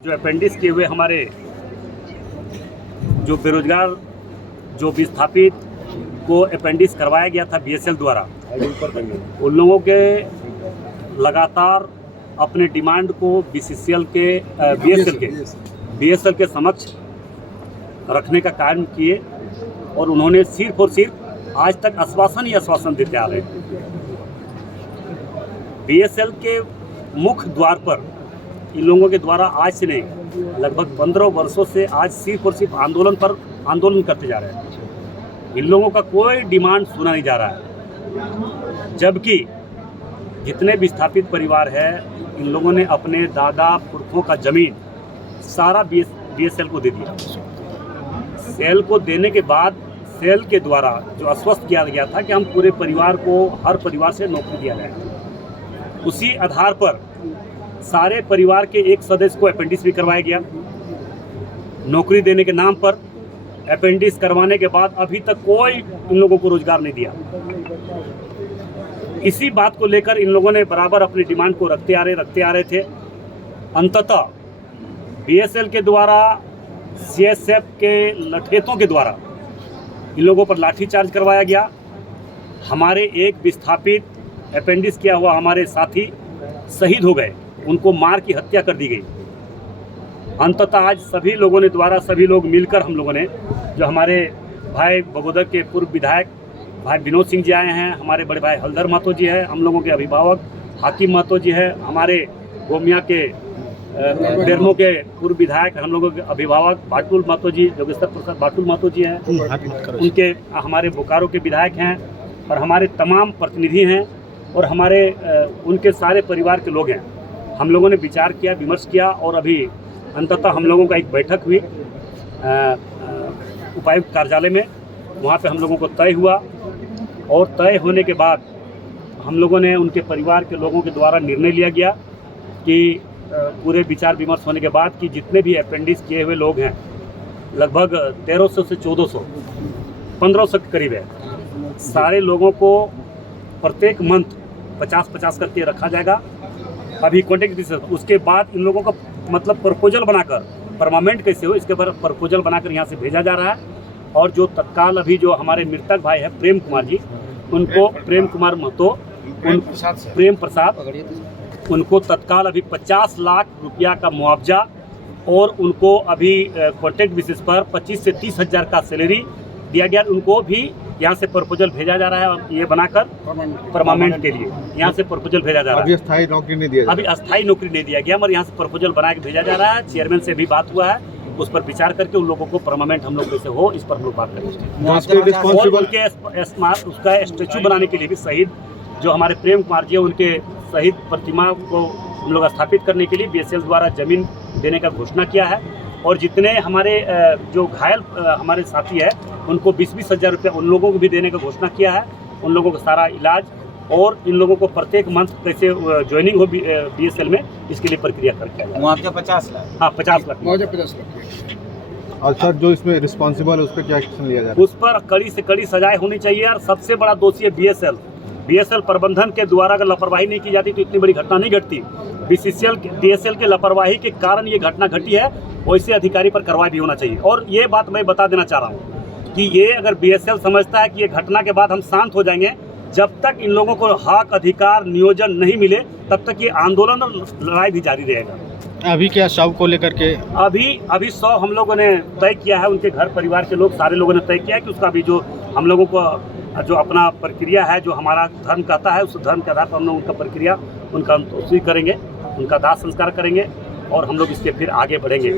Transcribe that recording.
जो अपेंडिक्स किए हुए हमारे जो बेरोजगार जो विस्थापित को अपेंडिक्स करवाया गया था बीएसएल द्वारा, उन लोगों के लगातार अपने डिमांड को बीएसएल के समक्ष रखने का कार्य किए और उन्होंने सिर्फ और सिर्फ आज तक आश्वासन ही आश्वासन देते आ रहे हैं। बीएसएल के मुख्य द्वार पर इन लोगों के द्वारा आज से नहीं लगभग 15 वर्षों से आज सिर्फ और सिर्फ आंदोलन करते जा रहे हैं। इन लोगों का कोई डिमांड सुना नहीं जा रहा है, जबकि जितने विस्थापित परिवार है इन लोगों ने अपने दादा पुरखों का जमीन सारा बीएसएल को दे दिया। सेल को देने के बाद सेल के द्वारा जो आश्वस्त किया गया था कि हम पूरे परिवार को हर परिवार से नौकरी दिया जाए, उसी आधार पर सारे परिवार के एक सदस्य को अपेंडिक्स भी करवाया गया। नौकरी देने के नाम पर अपेंडिक्स करवाने के बाद अभी तक कोई इन लोगों को रोजगार नहीं दिया। इसी बात को लेकर इन लोगों ने बराबर अपनी डिमांड को रखते आ रहे थे। अंततः बीएसएल के द्वारा सीएसएफ के लठेतों के द्वारा इन लोगों पर लाठीचार्ज करवाया गया। हमारे एक विस्थापित अपेंडिक्स किया हुआ हमारे साथी शहीद हो गए, उनको मार की हत्या कर दी गई। अंततः आज सभी लोग मिलकर हम लोगों ने जो हमारे भाई बगोदर के पूर्व विधायक भाई विनोद सिंह जी आए हैं, हमारे बड़े भाई हलधर महतो जी हैं, हम लोगों के अभिभावक हाकिम महतो जी हैं, हमारे गोमिया के बेरमो के पूर्व विधायक हम लोगों के अभिभावक बाटुल महतो जी, योगेश्वर प्रसाद बाटुल महतो जी हैं, उनके हमारे बोकारो के विधायक हैं और हमारे तमाम प्रतिनिधि हैं और हमारे उनके सारे परिवार के लोग हैं। हम लोगों ने विचार किया, विमर्श किया और अभी अंततः हम लोगों का एक बैठक हुई उपायुक्त कार्यालय में। वहाँ पे हम लोगों को तय हुआ और तय होने के बाद हम लोगों ने उनके परिवार के लोगों के द्वारा निर्णय लिया गया कि पूरे विचार विमर्श होने के बाद कि जितने भी अपेंडिक्स किए हुए लोग हैं लगभग 1300 से 1400 1500 के करीब है, सारे लोगों को प्रत्येक मंथ 50-50 करके रखा जाएगा। अभी कॉन्टेक्ट बेसिस, उसके बाद इन लोगों का मतलब प्रपोजल बनाकर परमानेंट कैसे हो इसके पर प्रपोजल बनाकर यहाँ से भेजा जा रहा है। और जो तत्काल अभी जो हमारे मृतक भाई है प्रेम कुमार जी, उनको प्रेम कुमार महतो प्रेम प्रसाद उनको तत्काल अभी 50 लाख रुपया का मुआवजा और उनको अभी कॉन्ट्रैक्ट बेसिस पर 25 से 30 हज़ार का सैलरी दिया गया। उनको भी यहाँ से प्रपोजल भेजा जा रहा है और ये बनाकर परमानेंट के लिए यहाँ से प्रपोजल भेजा जा रहा है। अभी अस्थायी नौकरी नहीं दिया गया मगर यहाँ से प्रपोजल बना के भेजा जा रहा है। चेयरमैन से भी बात हुआ है, उस पर विचार करके उन लोगों को परमानेंट हम लोग कैसे हो इस पर हम लोग बात करेंगे। और उनके उसका स्टेचू बनाने के लिए भी शहीद जो हमारे प्रेम कुमार जी है उनके शहीद प्रतिमा को हम लोग स्थापित करने के लिए बीएसएल द्वारा जमीन देने का घोषणा किया है। और जितने हमारे जो घायल हमारे साथी है उनको 20-20 हज़ार रुपये उन लोगों को भी देने का घोषणा किया है। उन लोगों का सारा इलाज और इन लोगों को प्रत्येक मंथ कैसे ज्वाइनिंग हो बीएसएल में इसके लिए प्रक्रिया करके आएगा। वहाँ के 50 लाख, हाँ 50 लाख। और सर जो इसमें रिस्पॉन्सिबल है उस पर क्या एक्शन लिया जाए? उस पर कड़ी से कड़ी सजाएं होनी चाहिए। और सबसे बड़ा दोषी है बीएसएल प्रबंधन के द्वारा अगर लापरवाही नहीं की जाती तो इतनी बड़ी घटना नहीं घटती। बीएसएल के लापरवाही के कारण ये घटना घटी है, वैसे अधिकारी पर कार्रवाई भी होना चाहिए। और ये बात मैं बता देना चाह रहा हूँ कि ये अगर बीएसएल समझता है कि ये घटना के बाद हम शांत हो जाएंगे, जब तक इन लोगों को हक अधिकार नियोजन नहीं मिले तब तक ये आंदोलन और लड़ाई भी जारी रहेगा। अभी क्या शव को लेकर के अभी 100 हम लोगों ने तय किया है, उनके घर परिवार के लोग सारे लोगों ने तय किया है कि उसका भी जो हम लोगों को जो अपना प्रक्रिया है जो हमारा धर्म कहता है उस धर्म के आधार पर हम लोग उनका प्रक्रिया उनका करेंगे, उनका दाह संस्कार करेंगे और हम लोग इसके फिर आगे बढ़ेंगे।